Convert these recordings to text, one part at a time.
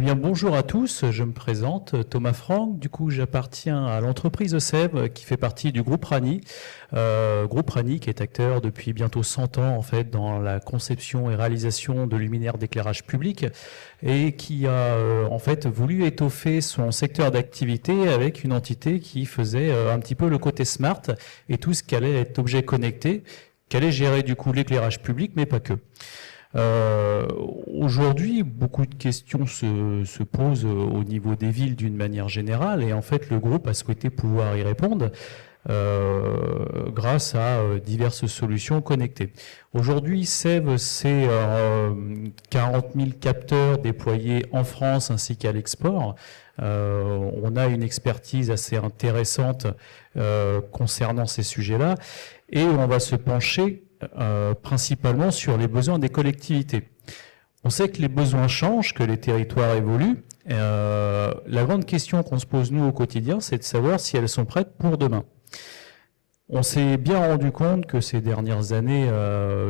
Eh bien, bonjour à tous, je me présente, Thomas Franck. Du coup, j'appartiens à l'entreprise ESEV qui fait partie du groupe Rani. Groupe Rani qui est acteur depuis bientôt 100 ans en fait dans la conception et réalisation de luminaires d'éclairage public et qui a en fait voulu étoffer son secteur d'activité avec une entité qui faisait un petit peu le côté smart et tout ce qui allait être objet connecté, qui allait gérer du coup l'éclairage public, mais pas que. Aujourd'hui, beaucoup de questions se posent au niveau des villes d'une manière générale et en fait le groupe a souhaité pouvoir y répondre grâce à diverses solutions connectées. Aujourd'hui, SEV, c'est 40 000 capteurs déployés en France ainsi qu'à l'export. On a une expertise assez intéressante concernant ces sujets-là et on va se pencher principalement sur les besoins des collectivités. On sait que les besoins changent, que les territoires évoluent. La grande question qu'on se pose nous au quotidien, c'est de savoir si elles sont prêtes pour demain. On s'est bien rendu compte que ces dernières années,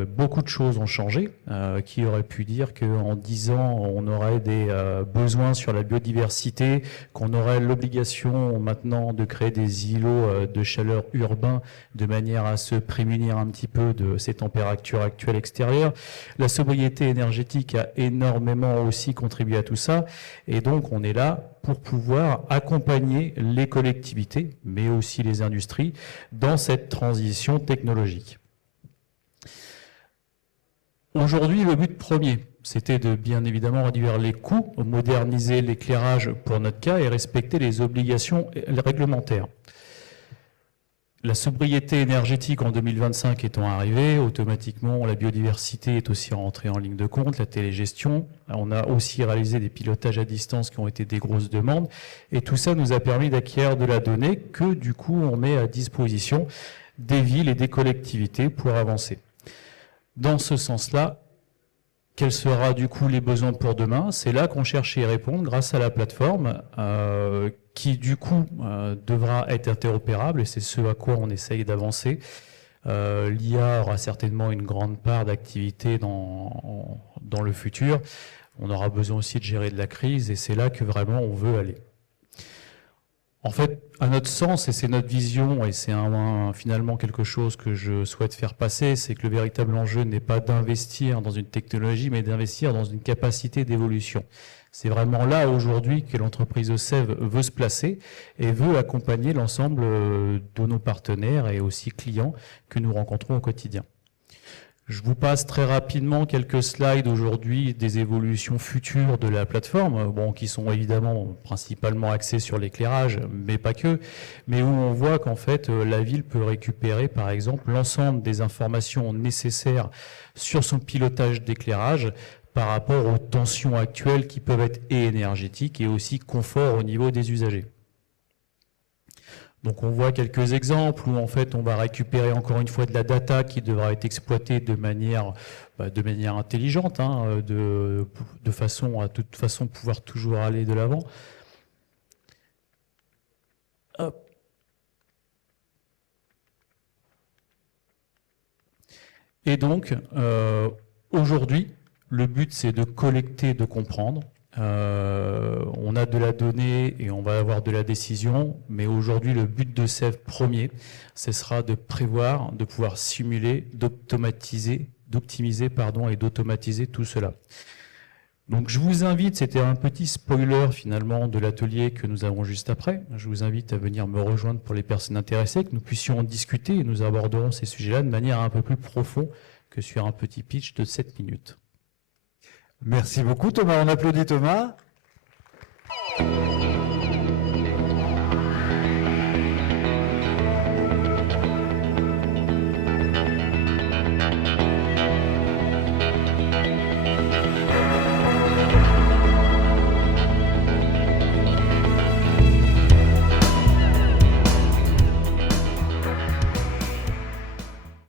beaucoup de choses ont changé. Qui aurait pu dire qu'en 10 ans, on aurait des besoins sur la biodiversité, qu'on aurait l'obligation maintenant de créer des îlots de chaleur urbains de manière à se prémunir un petit peu de ces températures actuelles extérieures. La sobriété énergétique a énormément aussi contribué à tout ça. Et donc, on est là pour pouvoir accompagner les collectivités, mais aussi les industries, dans cette transition technologique. Aujourd'hui, le but premier, c'était de bien évidemment réduire les coûts, moderniser l'éclairage pour notre cas et respecter les obligations réglementaires. La sobriété énergétique en 2025 étant arrivée, automatiquement la biodiversité est aussi rentrée en ligne de compte, la télégestion. On a aussi réalisé des pilotages à distance qui ont été des grosses demandes. Et tout ça nous a permis d'acquérir de la donnée que du coup on met à disposition des villes et des collectivités pour avancer. Dans ce sens-là, quels seront du coup les besoins pour demain? C'est là qu'on cherche à y répondre grâce à la plateforme qui du coup devra être interopérable et c'est ce à quoi on essaye d'avancer. L'IA aura certainement une grande part d'activité dans le futur. On aura besoin aussi de gérer de la crise et c'est là que vraiment on veut aller. En fait, à notre sens, et c'est notre vision, et c'est finalement quelque chose que je souhaite faire passer, c'est que le véritable enjeu n'est pas d'investir dans une technologie, mais d'investir dans une capacité d'évolution. C'est vraiment là, aujourd'hui, que l'entreprise ESEV veut se placer et veut accompagner l'ensemble de nos partenaires et aussi clients que nous rencontrons au quotidien. Je vous passe très rapidement quelques slides aujourd'hui des évolutions futures de la plateforme, bon, qui sont évidemment principalement axées sur l'éclairage, mais pas que, mais où on voit qu'en fait la ville peut récupérer par exemple l'ensemble des informations nécessaires sur son pilotage d'éclairage par rapport aux tensions actuelles qui peuvent être et énergétiques et aussi confort au niveau des usagers. Donc on voit quelques exemples où en fait on va récupérer encore une fois de la data qui devra être exploitée de manière intelligente, hein, de façon à toute façon pouvoir toujours aller de l'avant. Et donc aujourd'hui le but c'est de collecter, de comprendre. On a de la donnée et on va avoir de la décision, mais aujourd'hui le but de SEV premier, ce sera de prévoir, de pouvoir simuler, d'optimiser et d'automatiser tout cela. Donc je vous invite, c'était un petit spoiler finalement de l'atelier que nous avons juste après, je vous invite à venir me rejoindre pour les personnes intéressées, que nous puissions en discuter et nous aborderons ces sujets-là de manière un peu plus profonde que sur un petit pitch de 7 minutes. Merci beaucoup Thomas, on applaudit Thomas.